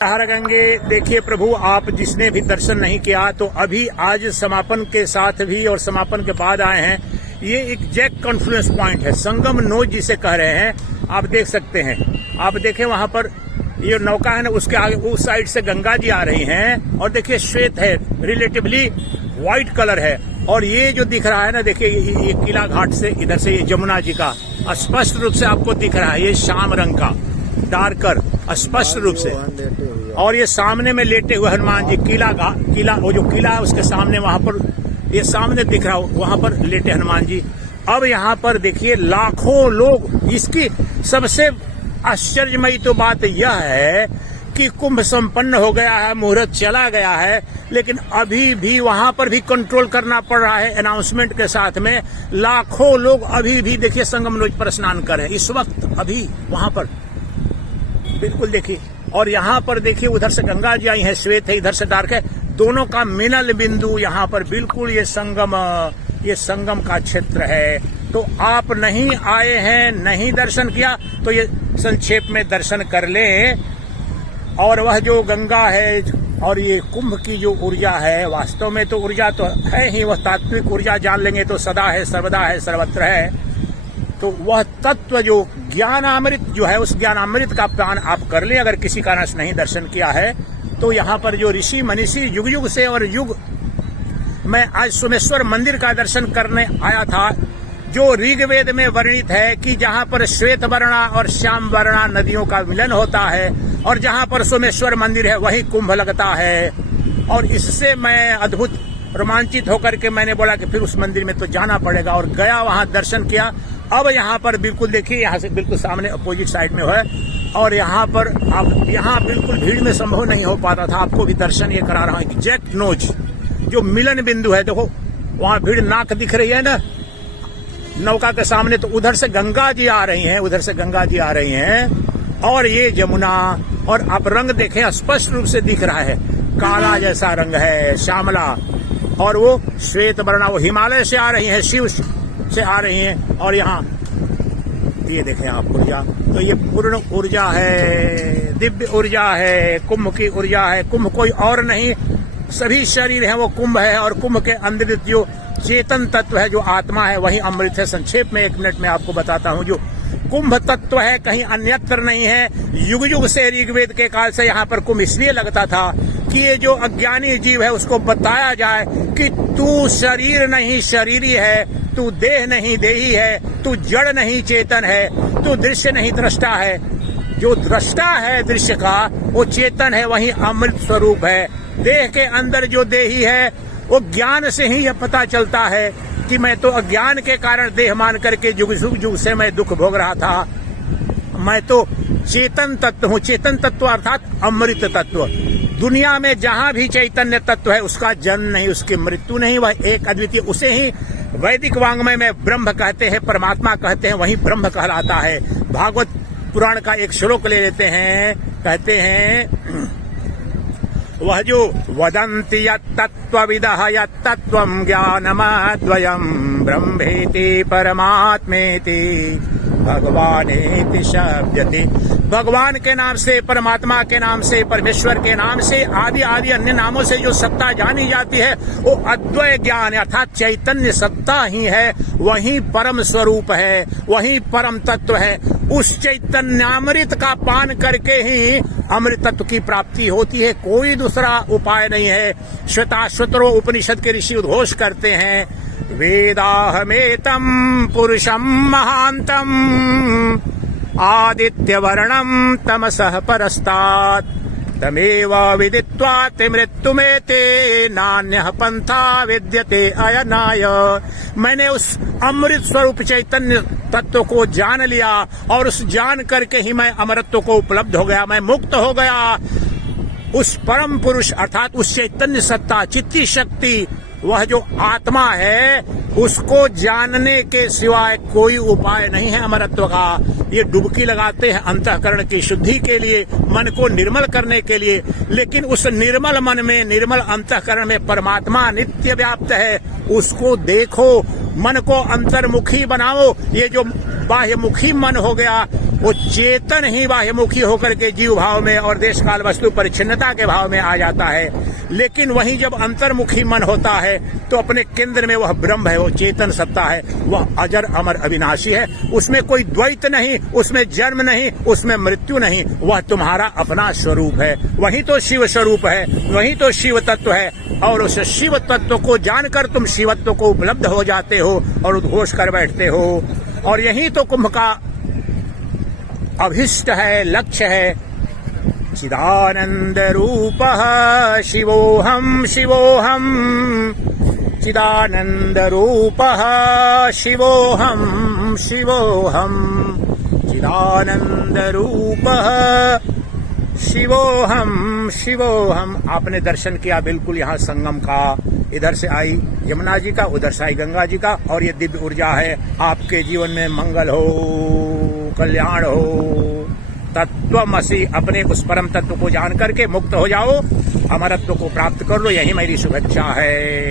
हर गंगे देखिए प्रभु, आप जिसने भी दर्शन नहीं किया तो अभी आज समापन के साथ भी और समापन के बाद आए हैं। ये एग्जैक्ट कॉन्फ्लुएंस पॉइंट है, संगम नोज जिसे कह रहे हैं। आप देख सकते हैं, आप देखें वहां पर ये नौका है ना, उसके आगे उस साइड से गंगा जी आ रही हैं और देखिए श्वेत है, रिलेटिवली व्हाइट कलर है। और ये जो दिख रहा है ना, देखिए ये किला घाट से इधर से ये जमुना जी का स्पष्ट रूप से आपको दिख रहा है, ये शाम रंग का डार्कर स्पष्ट रूप से। और ये सामने में लेटे हुए हनुमान जी, किला वो जो किला है उसके सामने वहां पर ये सामने दिख रहा, वहां पर लेटे हनुमान जी। अब यहाँ पर देखिए लाखों लोग। इसकी सबसे आश्चर्यमयी तो बात यह है कि कुंभ संपन्न हो गया है, मुहूर्त चला गया है, लेकिन अभी भी वहां पर भी कंट्रोल करना पड़ रहा है। अनाउंसमेंट के साथ में लाखों लोग अभी भी देखिए संगम नोज पर स्नान कर रहे हैं इस वक्त, अभी वहां पर बिल्कुल देखिए। और यहाँ पर देखिए उधर से गंगा जी आई है, श्वेत है, इधर से डार्क है, दोनों का मिलन बिंदु यहाँ पर बिल्कुल ये संगम का क्षेत्र है। तो आप नहीं आए हैं, नहीं दर्शन किया तो ये संक्षेप में दर्शन कर ले। और वह जो गंगा है और ये कुंभ की जो ऊर्जा है, वास्तव में तो ऊर्जा तो है ही, वह तात्विक ऊर्जा जान लेंगे तो सदा है, सर्वदा है, सर्वत्र है। तो वह तत्व जो ज्ञानामृत जो है, उस ज्ञानामृत का पान आप कर ले। अगर किसी कारण से नहीं दर्शन किया है तो यहाँ पर जो ऋषि मनीषी युग युग से और युग, मैं आज सोमेश्वर मंदिर का दर्शन करने आया था, जो ऋग्वेद में वर्णित है कि जहाँ पर श्वेत वर्णा और श्याम वर्णा नदियों का मिलन होता है और जहाँ पर सोमेश्वर मंदिर है वहीं कुंभ लगता है। और इससे मैं अद्भुत रोमांचित होकर के मैंने बोला कि फिर उस मंदिर में तो जाना पड़ेगा, और गया, वहां दर्शन किया। अब यहाँ पर बिल्कुल देखिए, यहाँ से बिल्कुल सामने अपोजिट साइड में है, और यहाँ पर आप यहाँ बिल्कुल भीड़ में संभव नहीं हो पाता था, आपको भी दर्शन ये करा रहा हूँ। एग्जैक्ट नोज जो मिलन बिंदु है, देखो वहाँ भीड़ नाक दिख रही है ना नौका के सामने, तो उधर से गंगा जी आ रही हैं, उधर से गंगा जी आ रही हैं, और ये जमुना। और आप रंग देखें, स्पष्ट रूप से दिख रहा है, काला जैसा रंग है, श्यामला, और वो श्वेत वर्णा वो हिमालय से आ रही है, शिव से आ रही हैं। और यहाँ ये देखें आप ऊर्जा, तो ये पूर्ण ऊर्जा है, दिव्य ऊर्जा है, कुंभ की ऊर्जा है। कुंभ कोई और नहीं, सभी शरीर हैं वो कुंभ है, और कुंभ के अंदर जो चेतन तत्व है, जो आत्मा है, वही अमृत है। संक्षेप में 1 मिनट में आपको बताता हूँ, जो कुंभ तत्व है कहीं अन्यत्र नहीं है। युग युग से ऋग्वेद के काल से यहाँ पर कुंभ इसलिए लगता था कि ये जो अज्ञानी जीव है उसको बताया जाए कि तू शरीर नहीं शरीरी है, तू देह नहीं देही है, तू जड़ नहीं चेतन है, तू दृश्य नहीं दृष्टा है। जो दृष्टा है दृश्य का वो चेतन है, वही अमृत स्वरूप है। देह के अंदर जो देही है वो ज्ञान से ही यह पता चलता है कि मैं तो अज्ञान के कारण देह मान करके जुग जुग से मैं दुख भोग रहा था। मैं तो चेतन तत्व हूँ। चेतन तत्व अर्थात अमृत तत्व। दुनिया में जहाँ भी चैतन्य तत्व है उसका जन्म नहीं, उसकी मृत्यु नहीं, वह एक अद्वितीय, उसे ही वैदिक वांग्मय में ब्रह्म कहते हैं, परमात्मा कहते हैं, वही ब्रह्म कहलाता है। भागवत पुराण का एक श्लोक ले लेते हैं, कहते हैं वह जो वदन्ति यत्तत्त्वविदः यत्तत्त्वं ज्ञानमद्वयं ब्रह्मेति परमात्मेति भगवानेति शब्दति। भगवान के नाम से, परमात्मा के नाम से, परमेश्वर के नाम से, आदि आदि अन्य नामों से जो सत्ता जानी जाती है वो अद्वय ज्ञान अर्थात चैतन्य सत्ता ही है, वही परम स्वरूप है, वही परम तत्व है। उस चैतन्यामृत का पान करके ही अमृत तत्व की प्राप्ति होती है, कोई दूसरा उपाय नहीं है। श्वेताश्वतरो उपनिषद के ऋषि उद्घोष करते हैं, वेदाहमेतम पुरुषम महांतम आदित्यवर्णम तमसः परस्तात् तमेव विदित्वा मृत्युमेते नान्यः पंथा विद्यते अयनाय। मैंने उस अमृत स्वरूप चैतन्य तत्व को जान लिया, और उस जान करके ही मैं अमरत्व को उपलब्ध हो गया, मैं मुक्त हो गया। उस परम पुरुष अर्थात उस चैतन्य सत्ता, चित्ती शक्ति, वह जो आत्मा है, उसको जानने के सिवाय कोई उपाय नहीं है अमरत्व का। ये डुबकी लगाते हैं अंतःकरण की शुद्धि के लिए, मन को निर्मल करने के लिए, लेकिन उस निर्मल मन में, निर्मल अंतःकरण में परमात्मा नित्य व्याप्त है। उसको देखो, मन को अंतर्मुखी बनाओ। ये जो बाह्यमुखी मन हो गया, वो चेतन ही बाह्यमुखी होकर के जीव भाव में और देश काल वस्तु परिच्छिन्नता के भाव में आ जाता है। लेकिन वहीं जब अंतर्मुखी मन होता है तो अपने केंद्र में वह ब्रह्म है, वो चेतन सत्ता है, वह अजर अमर अविनाशी है। उसमें कोई द्वैत नहीं, उसमें जन्म नहीं, उसमें मृत्यु नहीं, वह तुम्हारा अपना स्वरूप है। वही तो शिव स्वरूप है, वही तो शिव तत्व है। और उस शिव तत्व को जानकर तुम शिवत्व को उपलब्ध हो जाते हो और उद्घोष कर बैठते हो। और यही तो कुंभ का अभिष्ट है, लक्ष्य है। चिदानंद रूपः शिवोहम शिवोहम, चिदानंद रूपः शिवोहम शिवोहम, चिदानंद रूपः शिवोहम शिवोहम। आपने दर्शन किया बिल्कुल यहाँ संगम का, इधर से आई यमुना जी का, उधर से आई गंगा जी का, और ये दिव्य ऊर्जा है। आपके जीवन में मंगल हो, कल्याण हो। तत्वमसि, अपने उस परम तत्व को जान करके मुक्त हो जाओ, अमरत्व को प्राप्त कर लो, यही मेरी शुभेच्छा है।